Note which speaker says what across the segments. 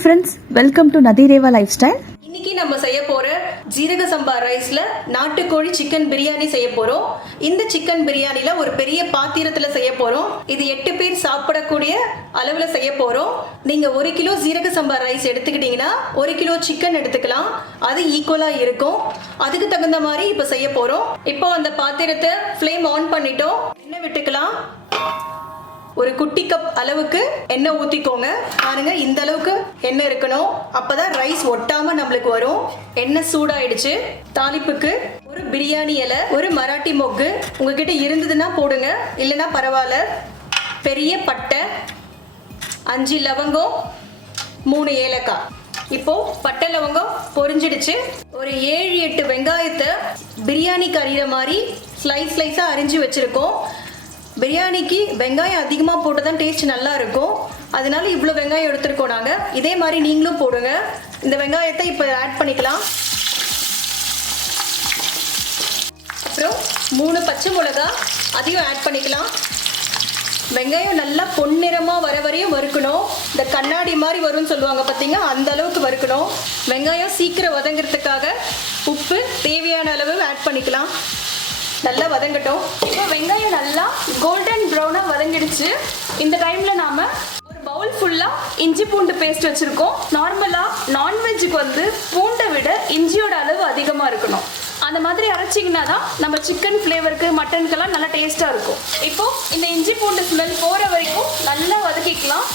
Speaker 1: Friends welcome to Nathireva lifestyle
Speaker 2: இன்னைக்கு நம்ம செய்ய போற ஜீரக சம்பா ரைஸ்ல நாட்டுக்கோழி சிக்கன் பிரியாணி செய்ய போறோம். இந்த சிக்கன் பிரியாணில ஒரு பெரிய பாத்திரத்துல செய்ய போறோம். இது எட்டு பேர் சாப்பிடக்கூடிய அளவுல செய்ய போறோம். நீங்க ஒரு கிலோ ஜீரக சம்பா ரைஸ் எடுத்துக்கிட்டீங்கன்னா ஒரு கிலோ சிக்கன் எடுத்துக்கலாம். அது ஈக்குவலா இருக்கும். அதுக்கு தகுந்த மாதிரி இப்ப செய்ய போறோம். இப்போ அந்த பாத்திரத்தை ஃப்ளேம் ஆன் பண்ணிட்டோம். எண்ணெய் விட்டுக்கலாம். ஒரு குட்டி கப் அளவுக்கு எண்ணெய் ஊற்றிக்கோங்க பாருங்க இந்த அளவுக்கு எண்ணெய் இருக்கணும். அப்பதான் ரைஸ் ஒட்டாம நம்மளுக்கு வரும். எண்ணெய் சூடாயிடுச்சு. தாளிப்புக்கு ஒரு பிரியாணி இலை ஒரு மராட்டி மொக்கு உங்ககிட்ட இருந்ததுன்னா போடுங்க. இல்லைன்னா பரவாயில்ல. பெரிய பட்டை அஞ்சு லவங்கம் மூணு ஏலக்காய். இப்போ பட்டை லவங்கம் பொரிஞ்சிடுச்சு. ஒரு ஏழு எட்டு வெங்காயத்தை பிரியாணி கறியிற மாதிரி ஸ்லைஸ் ஸ்லைஸாக அரிஞ்சு வச்சுருக்கோம். பிரியாணிக்கு வெங்காயம் அதிகமாக போட்டு தான் டேஸ்ட் நல்லா இருக்கும். அதனால இவ்வளோ வெங்காயம் எடுத்துருக்கோம் நாங்கள் இதே மாதிரி நீங்களும் போடுங்க. இந்த வெங்காயத்தை இப்போ ஆட் பண்ணிக்கலாம். அப்புறம் மூணு பச்சை மிளகா அதையும் ஆட் பண்ணிக்கலாம். வெங்காயம் நல்லா பொன்னிறமாக வர வரையும் வறுக்கணும். இந்த கண்ணாடி மாதிரி வரும்னு சொல்லுவாங்க பார்த்தீங்க அந்த அளவுக்கு வறுக்கணும். வெங்காயம் சீக்கிரம் வதங்கிறதுக்காக உப்பு தேவையான அளவு ஆட் பண்ணிக்கலாம். நல்லா வதங்கட்டும்.
Speaker 3: இப்போ வெங்காயம் நல்லா கோல்டன் ப்ரௌனாக வதங்கிடுச்சு. இந்த டைமில் நாம் ஒரு பவுல் ஃபுல்லாக இஞ்சி பூண்டு பேஸ்ட் வச்சுருக்கோம். நார்மலாக நான்வெஜ்ஜுக்கு வந்து பூண்டை விட இஞ்சியோட அளவு அதிகமாக இருக்கணும். அந்த மாதிரி அரைச்சிங்கன்னா தான் நம்ம சிக்கன் ஃப்ளேவருக்கு மட்டனுக்கெல்லாம் நல்லா டேஸ்ட்டாக இருக்கும். இப்போ இந்த இஞ்சி பூண்டு ஸ்மெல் போகிற வரைக்கும் நல்லா வதக்கிக்கலாம்.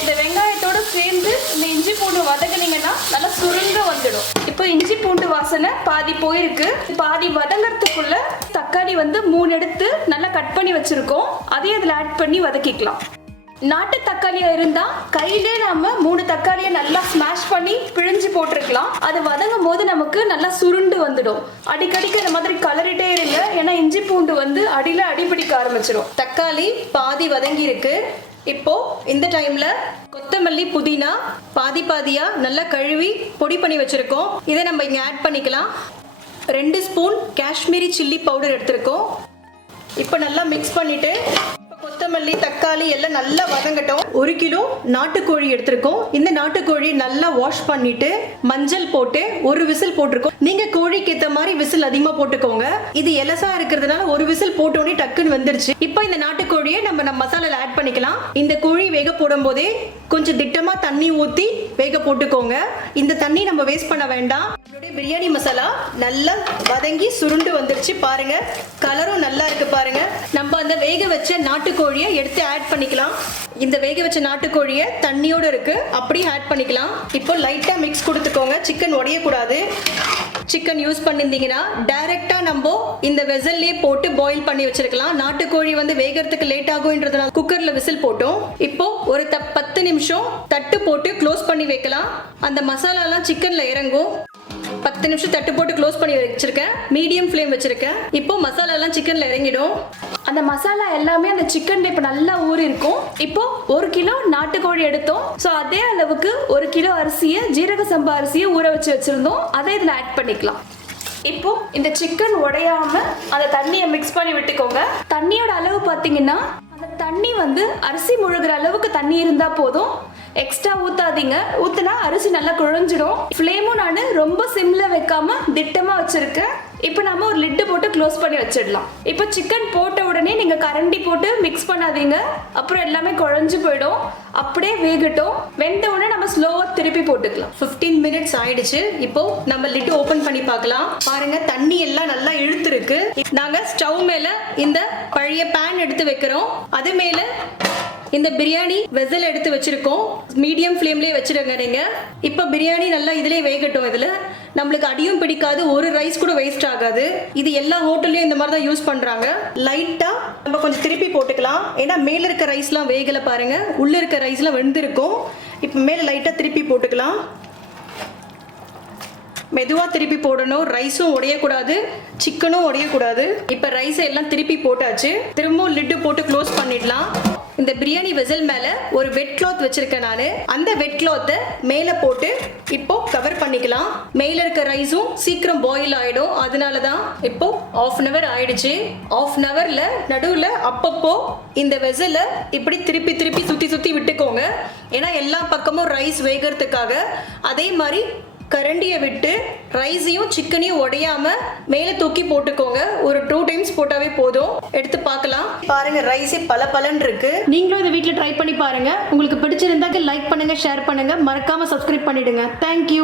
Speaker 3: இந்த வெங்காயத்தோட சேர்ந்து இந்த இஞ்சி பூண்டு வதக்குனீங்கன்னா நல்லா சுருங்க வந்துடும். இப்போ இஞ்சி பூண்டு வாசனை பாதி போயிருக்கு. பாதி வதங்கறதுக்குள்ள வந்து மூணு எடுத்து நல்லா கட் பண்ணி வச்சிருக்கோம். அதையும் அதில் ஆட் பண்ணி வதக்கிக்கலாம். நாட்டு தக்காளியா இருந்தா கையிலே நாம மூணு தக்காளியை நல்லா ஸ்மாஷ் பண்ணி பிழிஞ்சு போட்டிருக்கலாம். அது வதங்கும் போது நமக்கு நல்லா சுருண்டு வந்துடும். அடிக்கடிக்கு இந்த மாதிரி கலரிட்டே இருங்க. ஏன்னா இஞ்சி பூண்டு வந்து அடியில அடிபிடிக்க ஆரம்பிச்சிடும்
Speaker 2: தக்காளி பாதி வதங்கி இருக்கு இப்போ இந்த டைம்ல கொத்தமல்லி புதினா பாதி பாதியா நல்லா கழுவி பொடி பண்ணி வச்சிருக்கோம். இதை நம்ம இங்க ஆட் பண்ணிக்கலாம். ரெண்டு ஸ்பூன் காஷ்மீரி சில்லி பவுடர் எடுத்திருக்கோம். இப்போ நல்லா மிக்ஸ் பண்ணிட்டு இப்போ கொத்தமல்லி தக்காளி எல்லாம் நல்லா வதங்கட்டும். ஒரு கிலோ நாட்டுக்கோழி எடுத்திருக்கோம். இந்த நாட்டுக்கோழி நல்லா வாஷ் பண்ணிட்டு மஞ்சள் போட்டு ஒரு விசில் போட்டிருக்கோம். நீங்க கோழிக்கு ஏத்த மாதிரி விசில் அதிகமா போட்டுக்கோங்க. இது எலசா இருக்கிறதுனால ஒரு விசில் போட்டோடனே டக்குன்னு வந்துருச்சு. இப்போ இந்த நாட்டுக்கோழியை நம்ம நம்ம மசாலால ஆட் பண்ணிக்கலாம். இந்த கோழி வேக போடும் போதே கொஞ்சம் திட்டமா தண்ணி ஊத்தி வேக போட்டுக்கோங்க. இந்த தண்ணி நம்ம வேஸ்ட் பண்ண வேண்டாம். நம்மளுடைய பிரியாணி மசாலா நல்லா வதங்கி சுருண்டு வந்துருச்சு பாருங்க. கலரும் நல்லா இருக்கு பாருங்க. நம்ம அந்த வேக வச்ச நாட்டுக்கோழியை எடுத்து ஆட் பண்ணிக்கலாம். இந்த வேக வச்ச நாட்டுக்கோழியை தண்ணியோட இருக்கு. அப்படியே ஆட் பண்ணிக்கலாம். இப்போ லைட்டா மிக்ஸ் கொடுத்துக்கோங்க. சிக்கன் உடையக்கூடாது. சிக்கன் யூஸ் பண்ணியிருந்தீங்கன்னா டைரக்டா நம்ம இந்த வெசல்லே போட்டு பாயில் பண்ணி வச்சிருக்கலாம். நாட்டுக்கோழி வந்து வேகறதுக்கு லேட் ஆகும்ன்றதுனால குக்கர்ல விசில் போட்டோம். இப்போ ஒரு த பத்து நிமிஷம் தட்டு போட்டு க்ளோஸ் பண்ணி வைக்கலாம். அந்த மசாலாலாம் சிக்கன்ல இறங்கும். பத்து நிமிஷம் தட்டு போட்டு க்ளோஸ் பண்ணி வச்சிருக்கேன். மீடியம் ஃப்ளேம் வச்சிருக்கேன். இப்போ மசாலாலாம் சிக்கன்ல இறங்கிடும்.
Speaker 3: அந்த மசாலா எல்லாமே அந்த சிக்கன் இப்போ நல்லா ஊறி இருக்கும். இப்போ ஒரு கிலோ நாட்டுக்கோழி எடுத்தோம். ஸோ அதே அளவுக்கு ஒரு கிலோ அரிசியை ஜீரக சம்பா அரிசியை ஊற வச்சு வச்சுருந்தோம். அதை இதில் ஆட் பண்ணிக்கலாம். இப்போ இந்த சிக்கன் உடையாம அந்த தண்ணியை மிக்ஸ் பண்ணி விட்டுக்கோங்க. தண்ணியோட அளவு பார்த்தீங்கன்னா அந்த தண்ணி வந்து அரிசி முழுகிற அளவுக்கு தண்ணி இருந்தால் போதும். எக்ஸ்ட்ரா ஊத்தாதீங்க. ஊத்துனா அரிசி நல்லா குழஞ்சிடும். ஃப்ளேமும் நான் ரொம்ப சிம்ல வைக்காம திட்டமா வச்சிருக்கேன். இப்போ நம்ம ஒரு லிட்டு போட்டு க்ளோஸ் பண்ணி வச்சிடலாம். இப்போ சிக்கன் போட்ட உடனே நீங்கள் கரண்டி போட்டு மிக்ஸ் பண்ணாதீங்க. அப்புறம் எல்லாமே குழஞ்சு போயிடும். அப்படியே வேகட்டும். வெந்த உடனே நம்ம ஸ்லோவாக திருப்பி போட்டுக்கலாம்.
Speaker 2: 15 மினிட்ஸ் ஆயிடுச்சு. இப்போ நம்ம லிட்டு ஓப்பன் பண்ணி பார்க்கலாம். பாருங்க தண்ணி எல்லாம் நல்லா இழுத்துருக்கு. நாங்கள் ஸ்டவ் மேலே இந்த பழைய பேன் எடுத்து வைக்கிறோம். அது மேலே இந்த பிரியாணி வெசல் எடுத்து வச்சிருக்கோம். மீடியம் ஃப்ளேம்லயே வச்சிருங்க நீங்க. இப்போ பிரியாணி நல்லா இதுலயே வேகட்டும் இதுல. நம்மளுக்கு அடியும் பிடிக்காது ஒரு ரைஸ் கூட வேஸ்ட் ஆகாது. இது எல்லா ஹோட்டல்லையும் இந்த மாதிரி தான் யூஸ் பண்றாங்க. லைட்டா நம்ம கொஞ்சம் திருப்பி போட்டுக்கலாம். ஏன்னா மேல இருக்க ரைஸ்லாம் வேகல பாருங்க. உள்ள இருக்க ரைஸ்லாம் வெந்திருக்கும். இப்போ மேல லைட்டா திருப்பி போட்டுக்கலாம். மெதுவா திருப்பி போடணும். ரைஸும் உடையக்கூடாது சிக்கனும் உடையக்கூடாது. இப்போ ரைஸை எல்லாம் திருப்பி போட்டாச்சு. திரும்பவும் லிட்டு போட்டு க்ளோஸ் பண்ணிடலாம். இந்த பிரியாணி வெசல் மேல ஒரு வெட் கிளாத் வச்சிருக்கேன் நான். அந்த வெட் கிளாத்தை மேலே போட்டு இப்போ கவர் பண்ணிக்கலாம். மேல இருக்க ரைஸும் சீக்கிரம் பாயில் ஆயிடும். அதனால தான் இப்போ ஆஃப் அன் அவர் ஆயிடுச்சு. ஆஃப் அன் ஹவர்ல நடுவில் அப்பப்போ இந்த வெசலை இப்படி திருப்பி திருப்பி சுத்தி சுத்தி விட்டுக்கோங்க. ஏன்னா எல்லா பக்கமும் ரைஸ் வேகிறதுக்காக அதே மாதிரி கரண்டியை விட்டு ரைஸையும் சிக்கனையும் உடையாம மேலே தூக்கி போட்டுக்கோங்க. ஒரு டூ டைம்ஸ் போட்டாவே போதும். எடுத்து பார்க்கலாம். பாருங்க ரைஸே பல பலன் இருக்கு. நீங்களும் இதை வீட்டில் ட்ரை பண்ணி பாருங்க. உங்களுக்கு பிடிச்சிருந்தாக்க லைக் பண்ணுங்க ஷேர் பண்ணுங்க. மறக்காம சப்ஸ்கிரைப் பண்ணிடுங்க. தேங்க்யூ